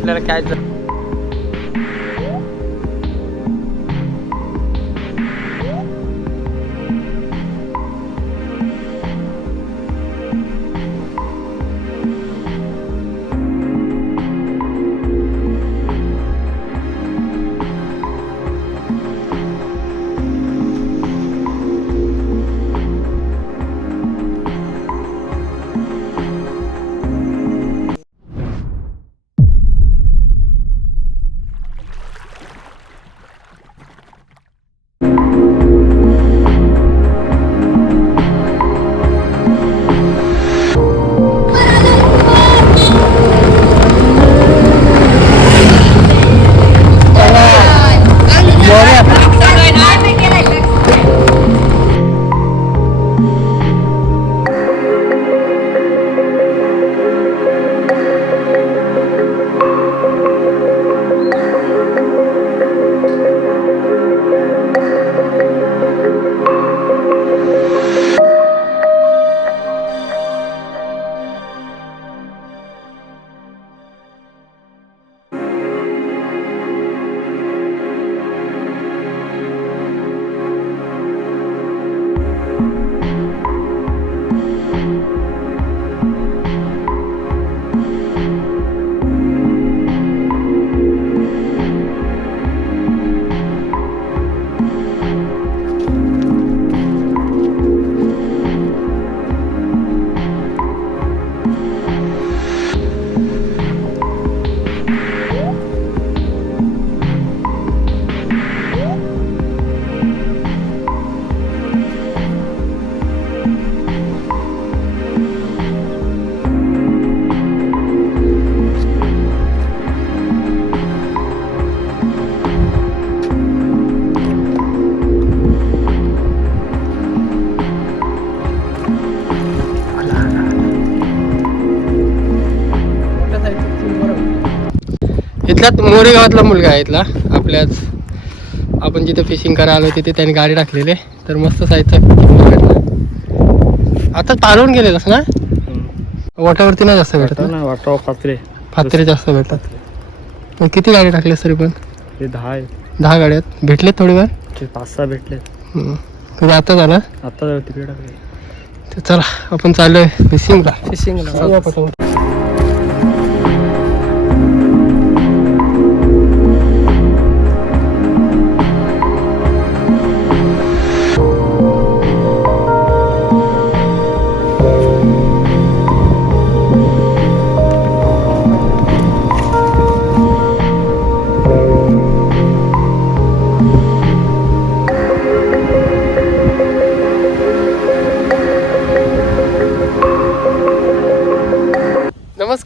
आपल्याला काय इथलाच मोरे गावातला मुलगा आहे इथला आपल्याच. आपण जिथे फिशिंग करायला आलो तिथे त्याने गाडी टाकलेली आहे. तर मस्त साईजचा भेटला आता तालवून गेलेलंस ना? वाटावरती नाही जास्त भेटत ना? वाटाव पात्रे फात्रे जास्त भेटतात. मग किती गाडी टाकलीस तरी पण? ते दहा आहे. दहा गाड्यात भेटले थोडी वेळ पाच सहा भेटले कधी आता झाला? आता तिकडे टाकले. तर चला आपण चाललोय फिशिंगला फिशिंगला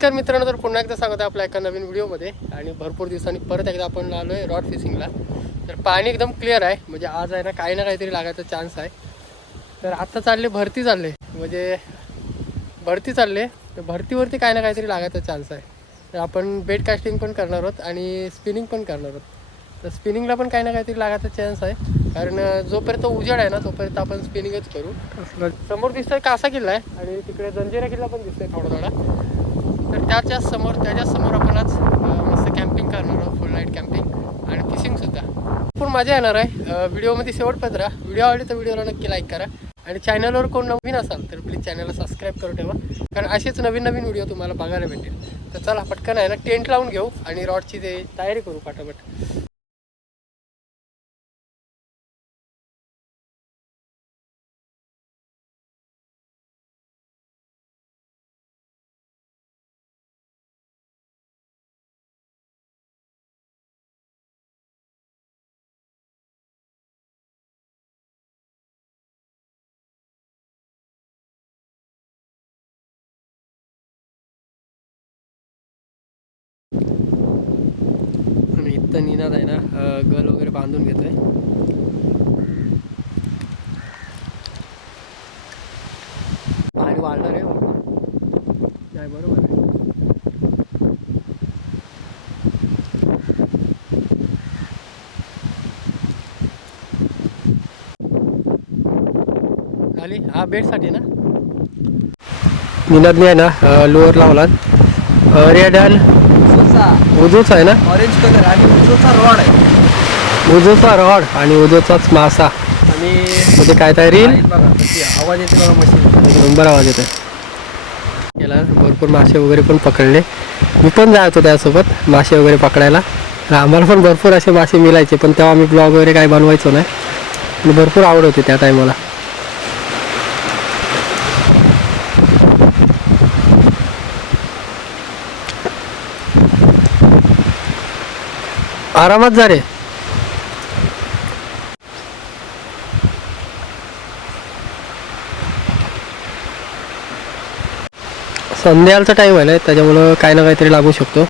नमस्कार मित्रांनो तर पुन्हा एकदा सांगत आहे आपल्या एका नवीन व्हिडिओमध्ये. आणि भरपूर दिवसांनी परत एकदा आपण आलो आहे रॉड फिशिंगला तर पाणी एकदम क्लिअर आहे. म्हणजे आज आहे ना काही ना काहीतरी लागायचा चान्स आहे. तर आत्ता चालले भरती चालले. म्हणजे भरती चालले तर भरतीवरती काही ना काहीतरी लागायचा चान्स आहे. तर आपण बेट कास्टिंग पण करणार आहोत आणि स्पिनिंग पण करणार आहोत. तर स्पिनिंगला पण काही ना काहीतरी लागायचा चान्स आहे. कारण जोपर्यंत उजेड आहे ना तोपर्यंत आपण स्पिनिंगच करू. समोर दिसतोय कासा किल्ला आहे आणि तिकडे जंजिरा किल्ला पण दिसतोय थोडा थोडा. तर त्याच्यासमोर त्याच्यासमोर आपण आज मस्त कॅम्पिंग करणार आहोत फुल नाईट कॅम्पिंग आणि फिशिंग सुद्धा. मजा येणार आहे. व्हिडिओमध्ये शेवटपर्यंत राहा. व्हिडिओ आवडली तर व्हिडिओला नक्की लाईक करा. आणि चॅनलवर कोण नवीन असाल तर प्लीज चॅनलला सबस्क्राईब करून ठेवा. कारण असेच नवीन नवीन व्हिडिओ तुम्हाला बघायला भेटेल. तर चला पटकन आहे ना टेंट लावून घेऊ आणि रॉडची ते तयारी करू पाठोपाठ मस्त निनाद आहे ना गल वगैरे बांधून घेतोय. आहे पाणी वाढणार आहे नाही बरोबर आहे. खाली? हा बेडसाठी ना? निनादने आहे ना लोअर लावला रेड अँड उजूच आहे ना? ऑरेंज कलर आणि उंचचा रॉड आहे. उजूचा रॉड आणि उजूचाच मासा. आणि म्हणजे काय काय रील आहेत बघा कशी आवाज येते बघा मशीन. नंबर आवाज येतो याला भरपूर मासे वगैरे पण पकडले. मी पण जात होतो त्यासोबत मासे वगैरे पकडायला. आम्हाला पण भरपूर असे मासे मिळायचे पण तेव्हा आम्ही ब्लॉग वगैरे काय बनवायचो नाही. भरपूर आवड होती त्या टायमाला आरामात जा रे. संध्याकाळचा टाईम आहे ना त्याच्यामुळं काही ना काहीतरी लागू शकतो.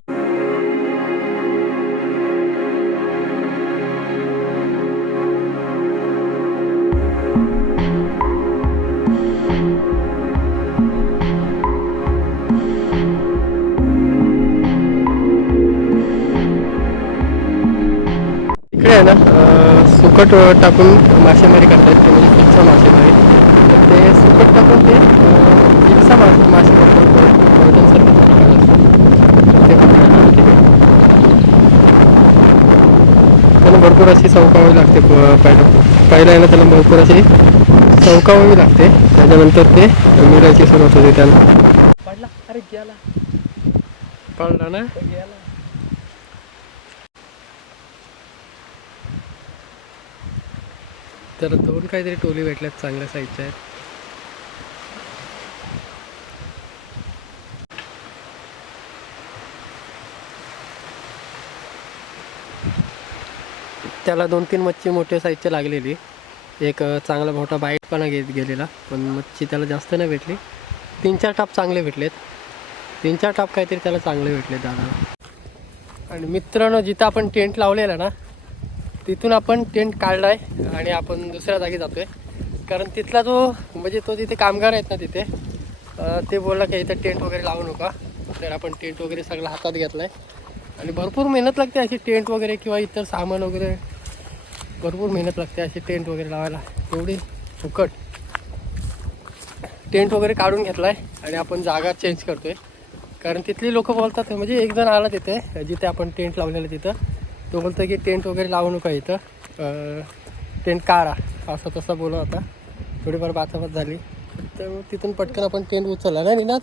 आहे ना सुकट टाकून मासेमारी करतात ते म्हणजे फिक्सा मासेमारी. तर ते सुकट टाकून ते फिक्सा मासे पकडतात सारखं प्रकार असतो. तर ते पकडायला तिकडे त्याला भरपूर अशी चौकावी लागते पहिलं. पहिला आहे ना त्याला भरपूर अशी चौकावी लागते. त्याच्यानंतर ते मिळायची सुरुवात होते त्याला पडला? अरे गेला. कळलं ना? गेला. तर दोन काहीतरी टोली भेटल्यात चांगल्या साईजच्या आहेत. त्याला दोन तीन मच्छी मोठ्या साईजची लागलेली. एक चांगला मोठा बाईटपणा घेत गेलेला पण मच्छी त्याला जास्त नाही भेटली. तीन चार टाप चांगले भेटलेत. तीन चार टाप काहीतरी त्याला चांगले भेटले दादाला. आणि मित्रांनो जिथं आपण टेंट लावलेला ना तिथून आपण टेंट काढलाय आणि आपण दुसऱ्या जागी जातोय. कारण तिथला जो म्हणजे तो तिथे कामगार आहेत ना तिथे ते बोलला की इथं टेंट वगैरे लावू नका. तर आपण टेंट वगैरे सगळं हातात घेतलाय. आणि भरपूर मेहनत लागते अशी टेंट वगैरे किंवा इतर सामान वगैरे. भरपूर मेहनत लागते अशी टेंट वगैरे लावायला. तेवढी फुकट. टेंट वगैरे काढून घेतलाय आणि आपण जागा चेंज करतोय. कारण तिथली लोक बोलतात म्हणजे एक जण आला तिथे जिथे आपण टेंट लावलेलं तिथं. तो बोलतो की टेंट वगैरे लावू नका इथं. टेंट काढा. असं तसं बोलू आता थोडीफार बाचाबाच झाली. तर मग तिथून पटकन आपण टेंट उचलला. ना निनाद?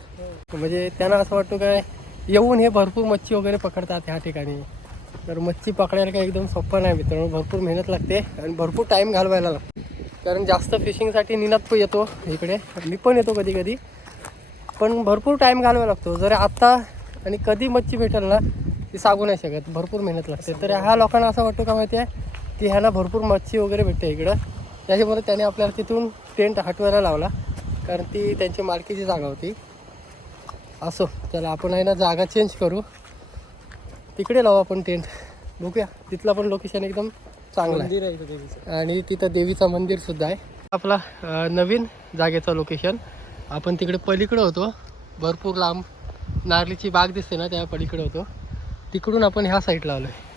म्हणजे त्यांना असं वाटतं काय येऊन हे भरपूर मच्छी वगैरे पकडतात ह्या ठिकाणी. तर मच्छी पकडायला काय एकदम सोपं नाही मित्रांनो. भरपूर मेहनत लागते आणि भरपूर टाईम घालवायला लागतो. कारण जास्त फिशिंगसाठी निनाद पण येतो इकडे. मी पण येतो कधी कधी. पण भरपूर टाईम घालवा लागतो. जर आत्ता आणि कधी मच्छी भेटेल ना ती सांगू नाही शकत. भरपूर मेहनत लागते. तर ह्या लोकांना असं वाटतं का माहिती आहे की ह्यांना भरपूर मच्छी वगैरे भेटते इकडं. त्याच्यामुळे त्याने आपल्याला तिथून टेंट हटवायला लावला. कारण ती त्यांची मालकीची जागा होती. असो चला आपण आहे ना जागा चेंज करू. तिकडे लावू आपण टेंट. बघूया. तिथलं पण लोकेशन एकदम चांगलं आहे. मंदिर आहे देवीचं. आणि तिथं देवीचं मंदिर सुद्धा आहे. आपला नवीन जागेचं लोकेशन आपण तिकडे पलीकडे होतो. भरपूर लांब. नारळीची बाग दिसते ना त्या पलीकडे होतो. तिकडून आपण ह्या साईडला आलो आहे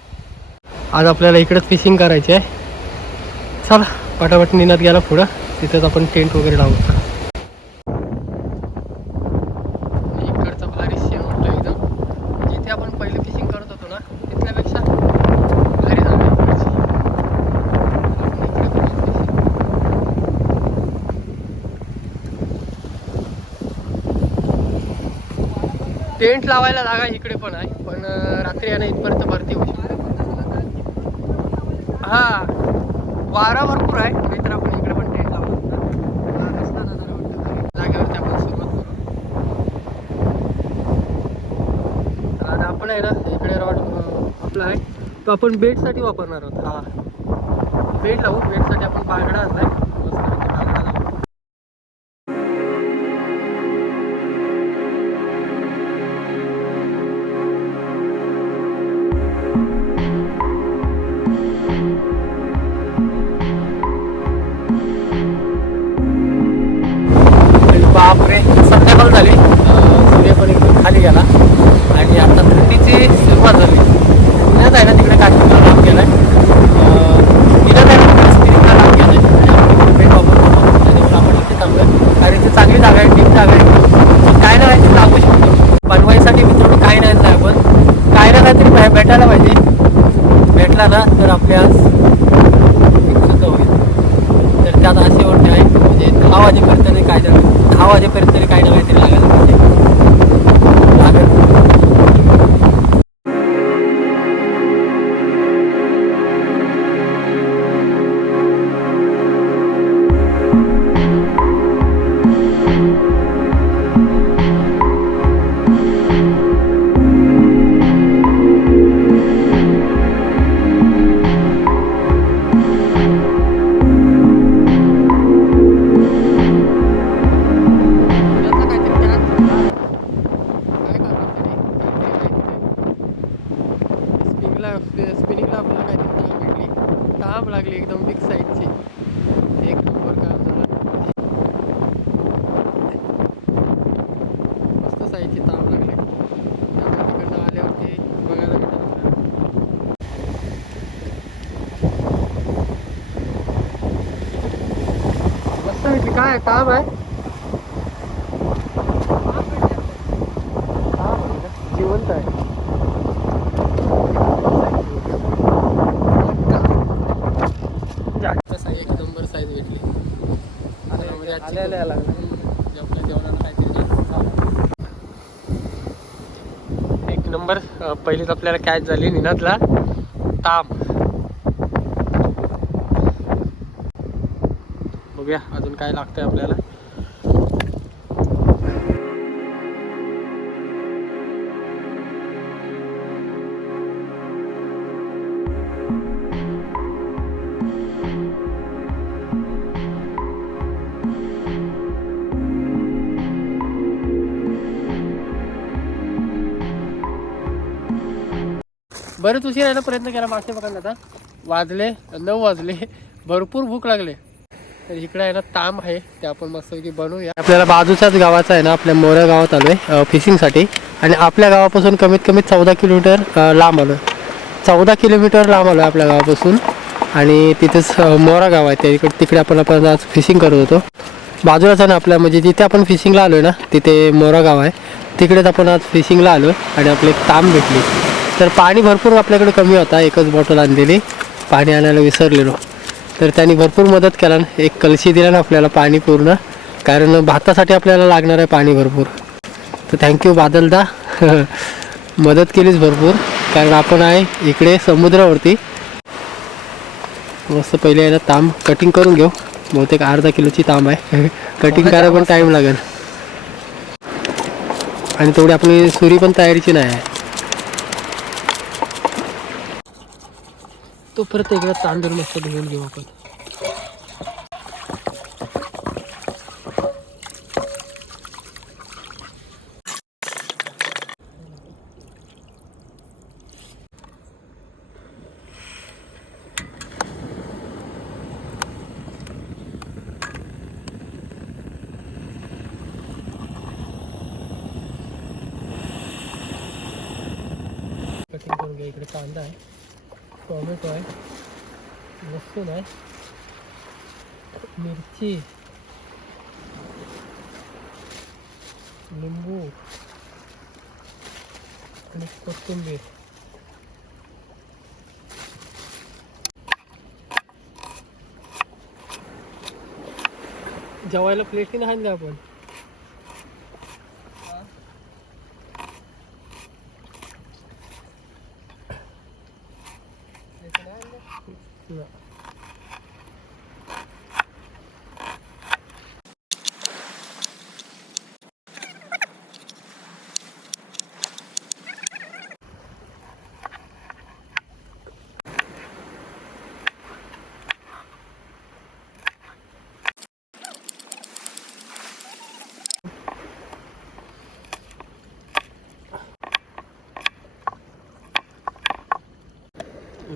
आज आपल्याला इकडंच फिशिंग करायची आहे. चला पटापट निनात गेला पुढं. तिथंच आपण टेंट वगैरे लावू. इकडचं भारी शेण वाटतं एकदम. जिथे आपण पहिले फिशिंग करत होतो ना तिथल्यापेक्षा भारी जागा टेंट लावायला जागा इकडे पण आहे. यानं इथपर्यंत भरती होऊ शकते. हा वारा भरपूर आहे. नाहीतर आपण इकडे पण टेंट लावू शकतो. जागेवरती आपण सुरुवात करू. आणि आपण आहे ना इकडे रॉड आपला आहे. तो आपण बेडसाठी वापरणार आहोत. हा. बेड लावू. बेडसाठी आपण बागडा ना तर सुद्धा होईल तर त्यात असे वाटते आहे. म्हणजे दहा वाजेपर्यंत तरी काय दहा वाजेपर्यंत तरी काय नव्हे. स्पिनिंगला स्पिनिंगला आपल्याला काहीतरी ताप भेटली. ताप लागली एकदम बिग साईजची एक नंबर काम झाला. मस्त साईजची ताप लागली. त्यामुळे तिकडनं आल्यावरती बघायला भेटत मस्त भेटली काय ताप आहे जिवंत आहे तसा एक नंबर साईज भेटली त्यामध्ये आजची आल्या आल्या लागला म्हणजे आपल्या जेवणाला काहीतरी जास्त झालं. एक नंबर पहिलीच आपल्याला कॅच झाली निनादला. ताम. बघूया अजून काय लागतंय आपल्याला. बरेच तुझी यायला प्रयत्न केला मासे पकडला आता. वाजले नऊ वाजले. भरपूर भूक लागले. तर इकडे आहे ना ताम आहे. ते आपण मस्तपैकी बनवूया. आपल्याला बाजूच्याच गावाचा आहे ना आपल्या मोऱ्या गावात आलो आहे फिशिंगसाठी आणि आपल्या गावापासून कमीत कमी चौदा किलोमीटर लांब आलो चौदा किलोमीटर लांब आलो आहे आपल्या गावापासून. आणि तिथेच मोरा गाव आहे. तिकडे तिकडे आपण आपण आज फिशिंग करत होतो. बाजूलाच आहे ना आपल्या म्हणजे जिथे आपण फिशिंगला आलो आहे ना तिथे मोरा गाव आहे. तिकडेच आपण आज फिशिंगला आलो आणि आपली ताम भेटली. तर पाणी भरपूर आपल्याकडे कमी होता एकच बॉटल आणलेली पाणी आणायला विसरलेलो. तर त्यांनी भरपूर मदत केला एक कलशी दिला ना आपल्याला पाणी पूर्ण कारण भातासाठी आपल्याला लागणार आहे पाणी भरपूर. तर थँक्यू बादलदा. मदत केलीच भरपूर कारण आपण आहे इकडे समुद्रावरती. मस्त पहिले आहे ना तांब कटिंग करून घेऊ. बहुतेक अर्धा किलोची तांब आहे. कटिंग करायला पण टाईम लागेल. आणि तेवढी आपली सुरी पण तयारीची नाही आहे. तो परत एकदा तांदूळ मस्त धुवून घेऊ आपण कटिंग करून घ्या इकडे कांदा आहे टोमॅटो आहे लसूण आहे मिरची लिंबू आणि कोथिंबीर जेवायला प्लेट नाही आणल्या आपण नाही.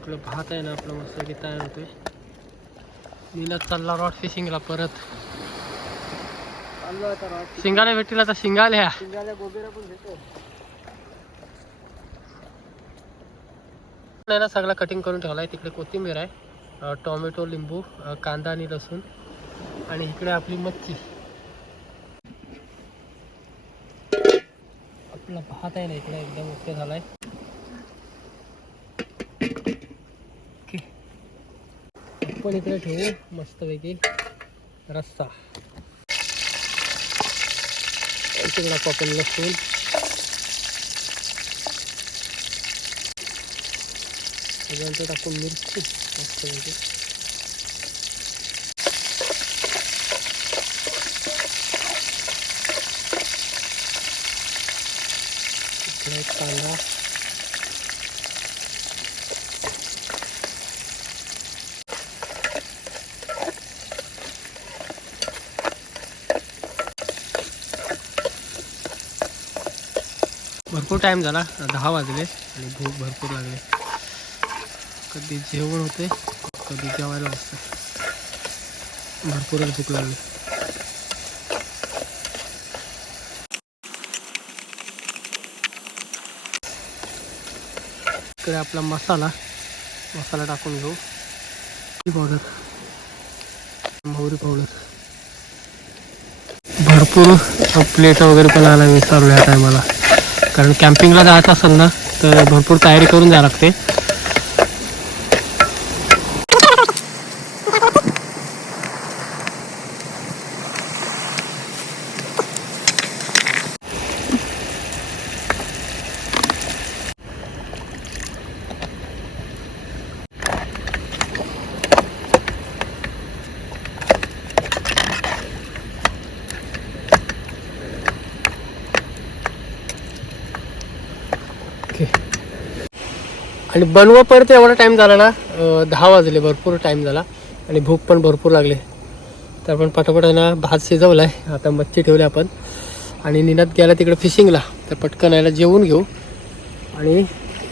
इकडं भात आहे ना आपलं मस्त की तयार होतोय. नीला चालला रॉड फिशिंगला परत. आता शिंगाला भेटीला तर शिंगाल्या. नाही ना सगळा कटिंग करून ठेवला आहे तिकडे कोथिंबीर आहे टोमॅटो लिंबू कांदा आणि लसूण. आणि इकडे आपली मच्छी. आपला भात आहे ना इकडे एकदम ओके झालाय. पण इकडे ठेवू. मस्तपैकी. रस्सा. इकडे टाकू आपण लसूण. त्याच्यानंतर मिरची. मस्तपैकी इकडे एक कांदा भरपूर टाईम झाला. दहा वाजले आणि भूक भरपूर लागली. कधी जेवण होते कधी जेवायला बसतं. भरपूरच भूक लागली. इकडे आपला मसाला मसाला टाकून घेऊ. पावडर मोहरी पावडर भरपूर प्लेट वगैरे पण आला विसरलो या टायमाला कारण कॅम्पिंगला जायचं असेल ना तर भरपूर तयारी करून जावं लागते. आणि बनवा परत एवढा टाईम झाला ना दहा वाजले भरपूर टाईम झाला. आणि भूक पण भरपूर लागली. तर आपण पटापट ना भात शिजवला आहे आता मच्छी ठेवली आपण. आणि निनात गेला तिकडे फिशिंगला तर पटकन यायला जेवून घेऊ. आणि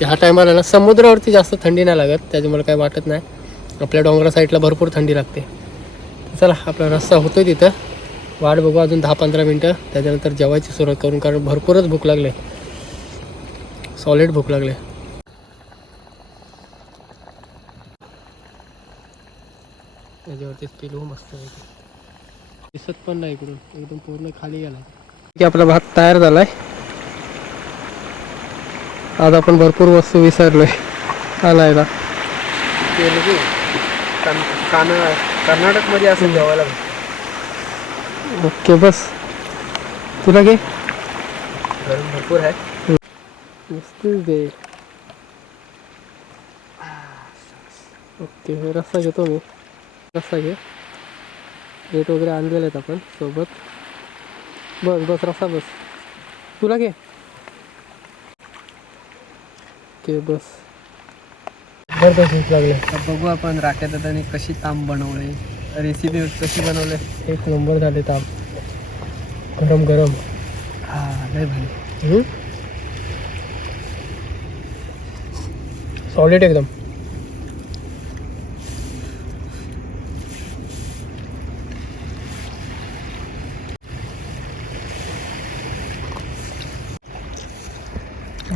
ह्या टायमाला ना समुद्रावरती जास्त थंडी नाही लागत. त्याच्यामुळे काही वाटत नाही. आपल्या डोंगरा साईडला भरपूर थंडी लागते. चला आपला रस्ता होतोय तिथं. वाट बघू अजून दहा पंधरा मिनटं. त्याच्यानंतर जेवायची सुरुवात करून कारण भरपूरच भूक लागले. सॉलिड भूक लागले. त्याच्यावरती पिलू मस्त दिसत पण नाही इकडून. एकदम पूर्ण खाली गेला. की आपला भात तयार झालाय. आज आपण भरपूर वस्तू विसरलोय आलायला कर्नाटकमध्ये असं जेवायला ओके बस. तुला घे. गरम भरपूर आहे. मस्तीच दे. ओके हे रस्सा घेतो मी. रस्सा घे प्लेट वगैरे आणलेले आहेत आपण सोबत. बस बस रस्सा बस. तुला घे. ओके बस. बरं भूक लागले. बघू आपण राख्यात आणि कशी ताम बनवले. रेसिपी कशी बनवले. एक नंबर झाले ताप गरम गरम. हा लय भारी. सॉलिड एकदम.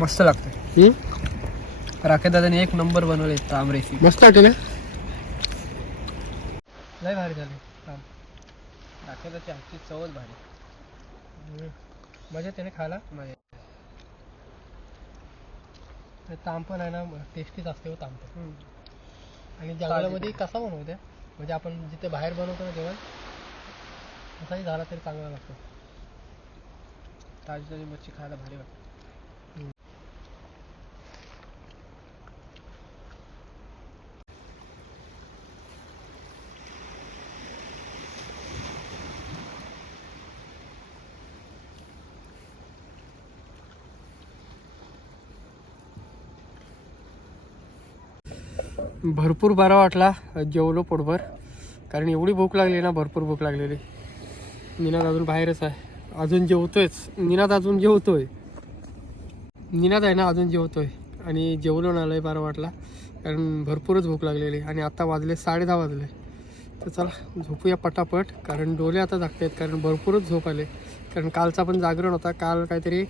मस्त लागतं हम्म? राख्या दादाने एक नंबर बनवले ताम रेसिपी मस्त वाटेल ना? लय भारी झाले. ताम राख्या दादाची आजची चवच भारी. मजा त्याने खायला? मजा. ते ताम पण आहे ना टेस्टीच असते हो ताम पण. आणि जंगलामध्ये कसा बनवते म्हणजे आपण जिथे बाहेर बनवतो ना जेवण तसाही झाला तरी चांगला लागतो. ताजी ताजी मच्छी खायला भारी वाटतं. भरपूर बरा वाटला जेवलो पोटभर. कारण एवढी भूक लागली ना भरपूर भूक लागलेली. निनाद अजून बाहेरच आहे. अजून जेवतोयच. निनाद अजून जेवतोय. निनाद आहे ना अजून जेवतोय. आणि जेवलो ना लय बरा वाटला. कारण भरपूरच भूक लागलेली. आणि आत्ता वाजले साडे दहा वाजले. तर चला झोपूया पटापट. कारण डोले आता जागतायत कारण भरपूरच झोप आले. कारण कालचा पण जागरण होता. काल काहीतरी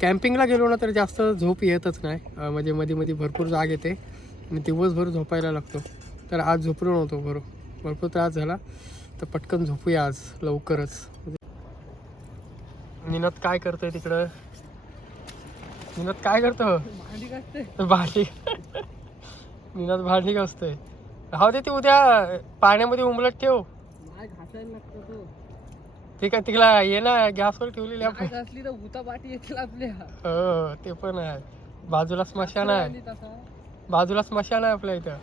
कॅम्पिंगला गेलो ना तर जास्त झोप येतच नाही. म्हणजे मध्ये मध्ये भरपूर जाग येते. आणि दिवसभर झोपायला लागतो. तर आज झोपलो नव्हतो बरो. भरपूर त्रास झाला. तर पटकन झोपूया आज लवकरच. निनाद काय करतोय तिकडं? निनाद काय करतो? भांडी निनाद भांडी. घासतोय. दे ते उद्या पाण्यामध्ये उमलत ठेव. ठीक आहे तिला ये ना गॅसवर ठेवलेली आपण. हो ते पण आहे. बाजूला स्मशान आहे. बाजूला स्मशान आहे आपल्या इथं.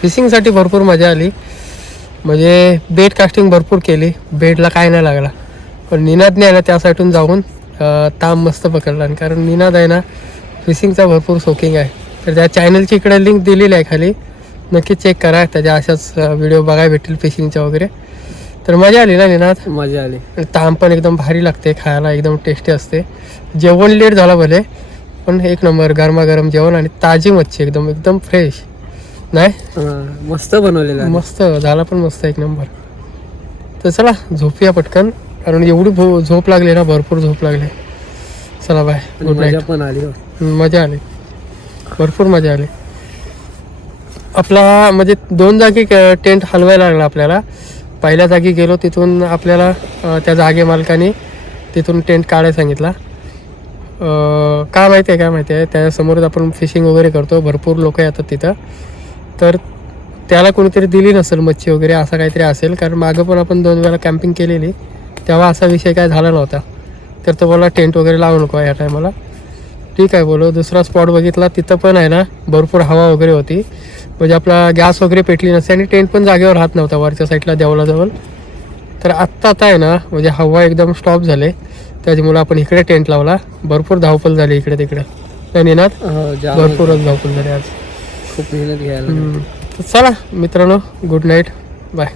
फिशिंगसाठी भरपूर मजा आली. म्हणजे बेट कास्टिंग भरपूर केली. बेटला काय नाही लागला. पण निनादने आहे ना त्या साईडून जाऊन ताम मस्त पकडला. आणि कारण निनाद आहे ना फिशिंगचा भरपूर सोकिंग आहे. तर त्या चॅनलची इकडे लिंक दिलेली आहे खाली. नक्की चेक करा. त्याच्या अशाच व्हिडिओ बघायला भेटतील फिशिंगच्या वगैरे. तर मजा आली ना निनाद? मजा आली. ताम पण एकदम भारी लागते. खायला एकदम टेस्टी असते. जेवण लेट झाला भले. पण एक नंबर गरमागरम जेवण आणि ताजी मच्छी एकदम एकदम फ्रेश नाही? मस्त बनवलेलं आहे. मस्त झाला पण मस्त एक नंबर. तर चला झोपूया पटकन कारण एवढी भो झोप लागली ना भरपूर झोप लागली. चला बाय आणि गुड नाईट मजा पण आली हो. मजा आली. भरपूर मजा आली. आपला म्हणजे दोन जागी टेंट हलवायला लागला आपल्याला. पहिल्या जागी गेलो तिथून आपल्याला अं, त्या जागे मालकाने तिथून टेंट काढायला सांगितला. काय का माहिती आहे काय माहिती आहे. त्यासमोरच आपण फिशिंग वगैरे करतो. भरपूर लोक येतात तिथं. तर त्याला कोणीतरी दिली नसेल मच्छी वगैरे असं काहीतरी असेल. कारण मागं पण आपण दोन वेळा कॅम्पिंग केलेली. तेव्हा असा विषय काय झाला नव्हता. तर तो बोला टेंट वगैरे लावू नको या टायमाला ठीक आहे बोलो दुसरा स्पॉट बघितला. तिथं पण आहे ना भरपूर हवा वगैरे होती. म्हणजे आपला गॅस वगैरे पेटली नसते आणि टेंट पण जागेवर राहत नव्हता. वरच्या साईडला देवलाजवळ तर आत्ता आता आहे ना म्हणजे हवा एकदम स्टॉप झाले. त्याच्यामुळे आपण इकडे टेंट लावला. भरपूर धावपल झाली इकडे तिकडे. हो, जाम भरपूरच धावपल झाली आज. खूप मेहनत घ्यायला चला मित्रांनो गुड नाईट बाय